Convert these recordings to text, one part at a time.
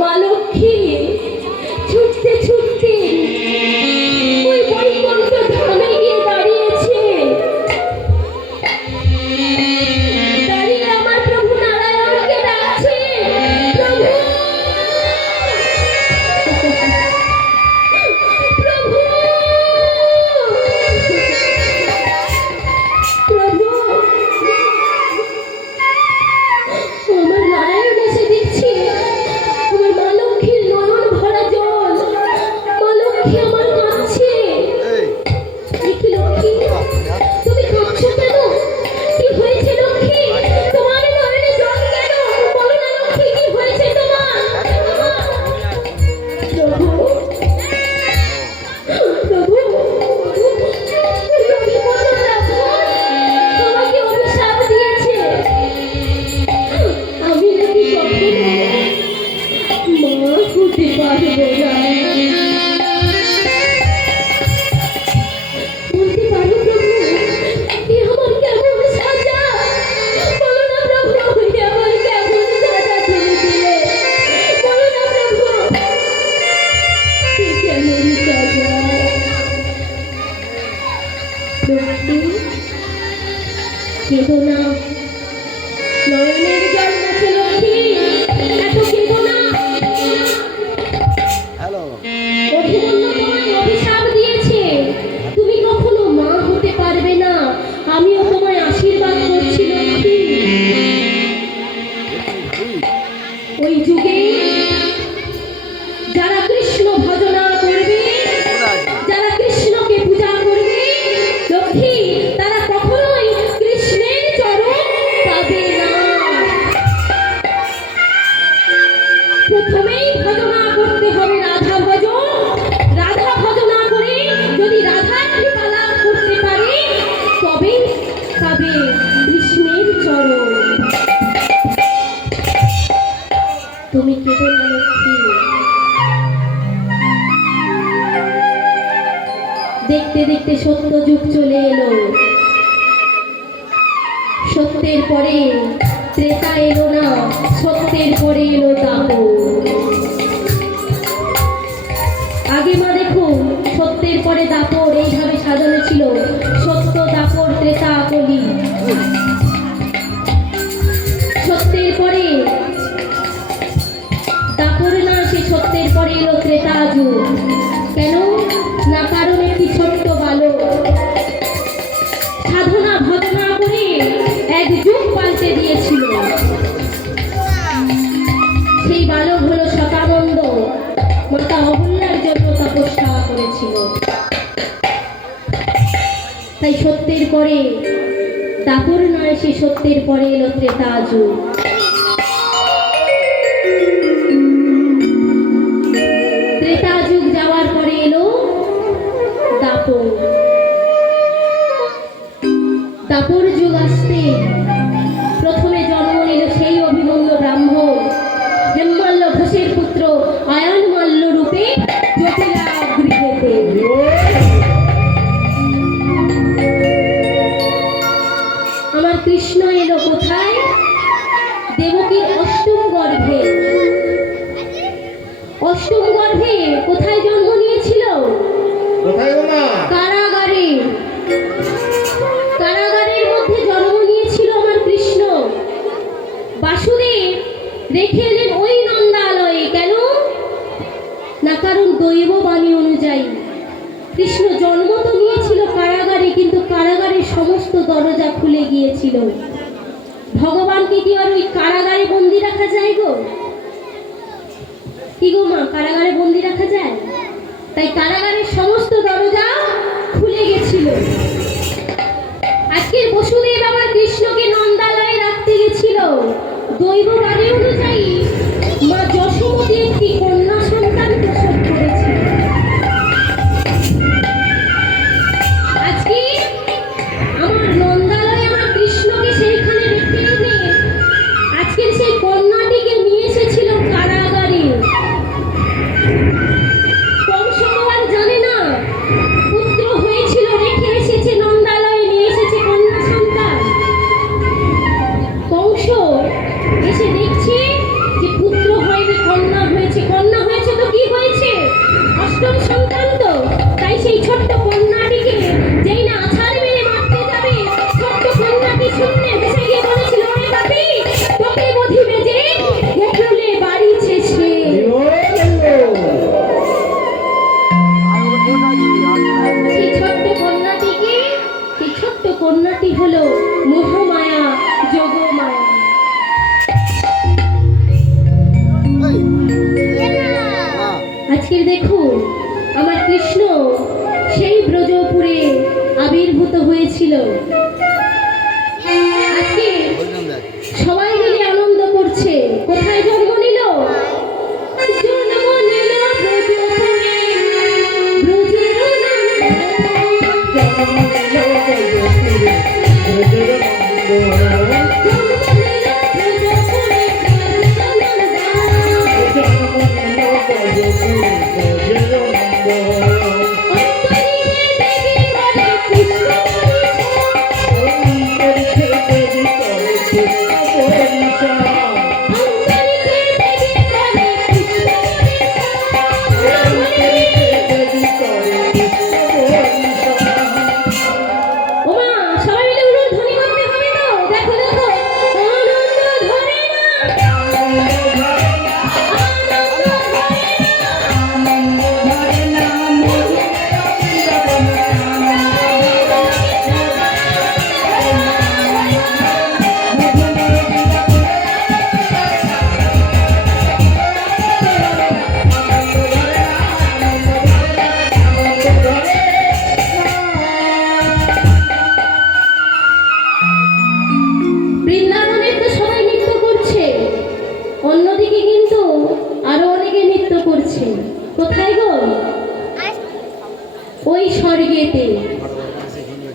মা লক্ষ্মী ছুটতে ছুটতে ওই বৈকুণ্ঠ ধামে গিয়ে দাঁড়িয়েছে। দাঁড়িয়ে আমার প্রভু নারায়ণকে ডাকছে, প্রভু প্রভু প্রভু। আমার নারায়ণ এসে দেখছি আমার মা লক্ষ্মীর নয়ন ভরা জল। মা লক্ষ্মী আমার কাঁদছে। দেখি লক্ষ্মী, তুমি কাঁদছো কেন? কি হয়েছে লক্ষ্মী? তোমার নয়নে জল কেন? বলো না লক্ষ্মী, কি হয়েছে তোমার? প্রভু প্রভু, রবিপদ রাঘব আমাকে অভিশাপ দিয়েছে। আমি নাকি কখনো মা হতে পারবো না। বলতে পারো প্রভু, এ আমার কেমন সাজা? বলো না প্রভু, এ আমার কেমন সাজা তুমি দিলে? বলো না প্রভু, এ কেমন সাজা? লক্ষ্মী, কেঁদো না, নয়নের জল মুছে লক্ষ্মী, এত কেঁদো না। অভিমন্যু তোমায় অভিশাপ দিয়েছে, তুমি কখনো মা হতে পারবে না। আমিও তোমায় আশীর্বাদ করছি লক্ষ্মী। ওই যুগে যারা কৃষ্ণ ভজনা করবে, যারা কৃষ্ণকে পূজা করবে লক্ষ্মী, তারা কখনোই কৃষ্ণের চরণ পাবে না। প্রথমেই ভজনা করতে হবে রাধা ভজন। রাধা ভজনা করে যদি রাধার কৃপা লাভ করতে পারে, তবেই পাবে কৃষ্ণের চরণ। তুমি কেঁদো না লক্ষ্মী। দেখতে দেখতে সত্য যুগ চলে এলো। সত্যের পরে ত্রেতা এলো না, সত্যের পরে এলো দাপর। আগে মা দেখুন, সত্যের পরে দাপর এইভাবে সাজানো ছিল, সত্য দাপর ত্রেতা কলি। সত্যের পরে দাপর না, সে সত্যের পরে এলো ত্রেতা যুগ। কেন না? কারণ একটি ছোট্ট বালক সাধনা ভজনা করে এক যুগ পাল্টে দিয়েছিল। সেই বালক হলো শতানন্দ, মাতা অহল্যার জন্য তপস্যা করেছিল। তাই সত্যের পরে দাপর নয়, সে সত্যের পরে এলো ত্রেতা যুগ। ত্রেতা যুগ যাওয়ার পরে এলো দাপর। দাপর যুগ আসতে প্রথমে জন্ম নিল সেই অভিমন্যু ব্রাহ্মণ, হেমমাল্য ঘোষের পুত্র আয়ন মাল্য রূপে জটিলা গৃহেতে। আমার কৃষ্ণ এলো কোথায়? দেবকীর অষ্টম গর্ভে। অষ্টম গর্ভে কোথায় জন্ম নিয়েছিল? কারাগারে। কারাগারের মধ্যে জন্ম নিয়েছিল আমার কৃষ্ণ। বাসুদেব রেখে এলেন ওই নন্দালয়ে। কেন না? কারণ দৈব বাণী অনুযায়ী কৃষ্ণ জন্ম তো নিয়েছিল কারাগারে, কিন্তু কারাগারের সমস্ত দরজা খুলে গিয়েছিল। ভগবানকে কি আর ওই কারাগারে বন্দি রাখা যায় গো? কি গো মা, কারাগারে বন্দি রাখা যায়? তাই কারাগারের সমস্ত দরজা খুলে গেছিল। আজকের বসুদেব আমার কৃষ্ণকে নন্দালয়ে রাখতে গেছিল। দৈব বাণী অনুযায়ী মা যশোমতী একটি কন্যা সন্তান প্রসব করেছিল। আজকে আমার নন্দালয়ে আমার কৃষ্ণকে সেইখানে রেখে এনে আজকের সেই কন্যাটিকে নিয়ে এসেছিল কারাগারে। কংস আর জানে না পুত্র হয়েছিল, রেখে এসেছে নন্দালয়ে, নিয়ে এসেছে কন্যা সন্তান। কংস এসে দেখছে যে আবির্ভূত হয়েছিল। আজকে সবাই মিলে আনন্দ করছে। কোথায় জন্ম নিল? জন্ম নিল ব্রজপুরে, ব্রজের বৃন্দাবনে তো সবাই নৃত্য করছে, অন্যদিকে কিন্তু আরো অনেকে নৃত্য করছে। কোথায় গো? ওই স্বর্গেতে।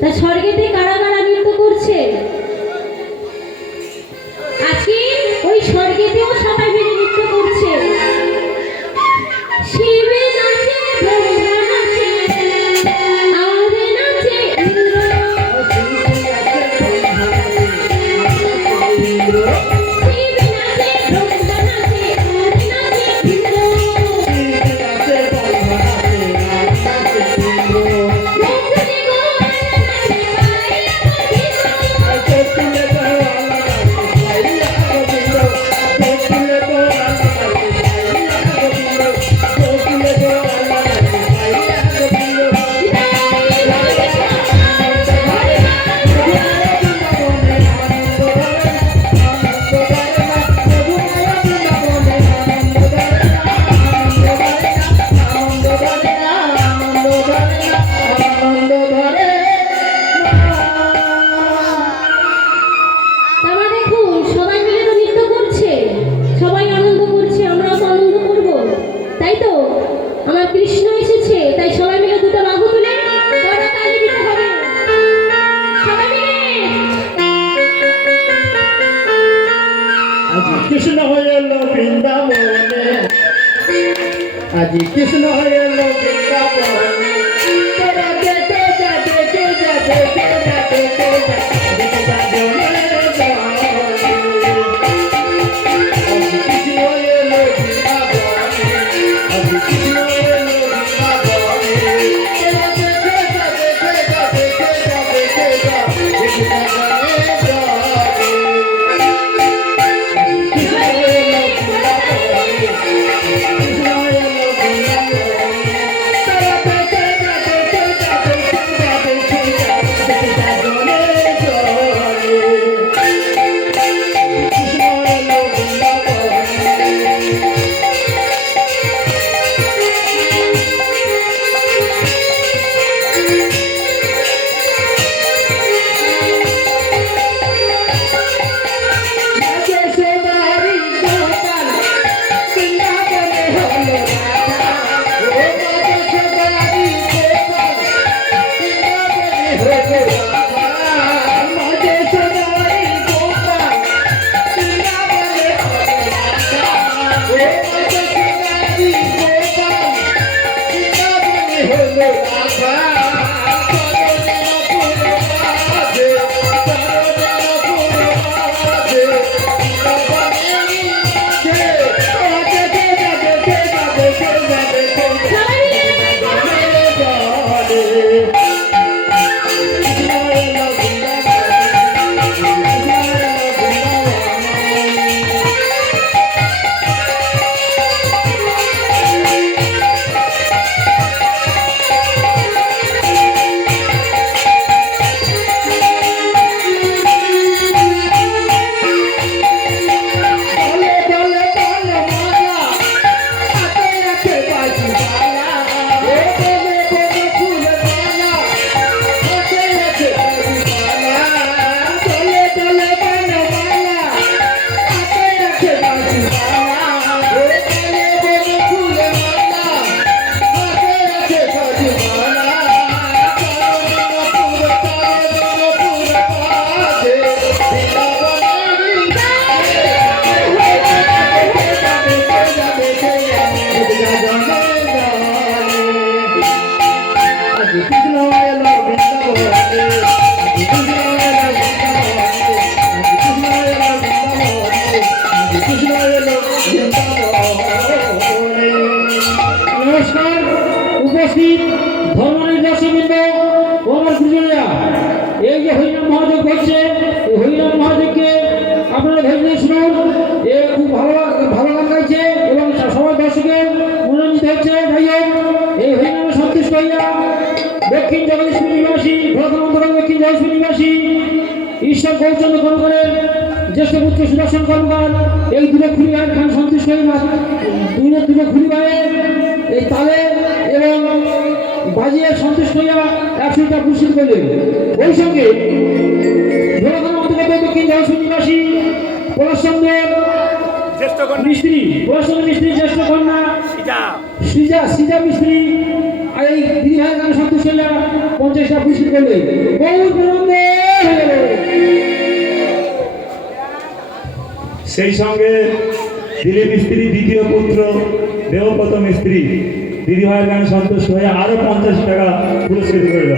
তা স্বর্গেতে কারা কারা নৃত্য করছে? আজকে ওই স্বর্গেতেও সবাই মিলে নৃত্য করছে। শিব নাচে, ব্রহ্মা নাচে, আর নাচে ইন্দ্র। শিব নাচে, ব্রহ্মা নাচে, আর নাচে ইন্দ্র। মন্ত্রী গোয়ালা নাচে, পাইয়া গোবিন্দ। তারা দেখুন সবাই মিলে তো নৃত্য করছে, সবাই আনন্দ করছে, আমরাও তো আনন্দ করব, তাই তো? আমার কৃষ্ণ এসেছে, তাই সবাই মিলে দুটো বাহু তুলে করতালি দিতে হবে। সবাই মিলে আজি কৃষ্ণ হয়ে এলো বৃন্দাবনে, আজি কৃষ্ণ হয়ে এলো বৃন্দাবনে। তোরা দেখে যা, দেখে যা, দেখে যা, দেখে যা, দেখে যা জনে জনে। আজি কৃষ্ণ হয়ে এলো বৃন্দাবনে, আজি কৃষ্ণ হয়ে এলো বৃন্দাবনে। তোরা দেখে যা, দেখে যা, দেখে যা, দেখে যা, দেখে যা জনে জনে। কৃষ্ণ হয়ে এলো বৃন্দাবনে, কৃষ্ণ হয়ে এলো বৃন্দাবনে। সবাই দর্শকের মনোনীত হচ্ছে। যাই হোক, এই হরিনামে সন্তুষ্ট হইয়া দক্ষিণ জগদীশপুর নিবাসী ঘোড়াখাল অন্তর্গত দক্ষিণ জগদীশপুর নিবাসী ঈশ্বর গৌরচন্দ্র কর্মকারের জ্যেষ্ঠ পুত্র সুদর্শন কর্মকার এই দুটো খুলি ভাইয়ের খান সন্তুষ্ট হয়ে দুটো খুলি ভাইয়ের এই তালে এবং বাজিয়ে সন্তুষ্ট হইয়া 100 টাকা পুরস্কৃত করলেন। ওই সঙ্গে ঘোড়াখাল অন্তর্গত দক্ষিণ জগদীশপুর নিবাসী পলাশচন্দ্রের মিস্ত্রি পলাশচন্দ্র মিস্ত্রি জ্যেষ্ঠ কন্যা সিজা মিস্ত্রি আর এই দিদি ভাইয়ের গানে সন্তুষ্ট হইয়া 50 টাকা পুরস্কৃত করলেন। বহু প্রবন্ধে সেই সঙ্গে দিলীপ মিস্ত্রি দ্বিতীয় পুত্র দেবব্রত মিস্ত্রি দিদিভাইয়ের গানে সন্তুষ্ট হয়ে আরো 50 টাকা পুরস্কৃত করল।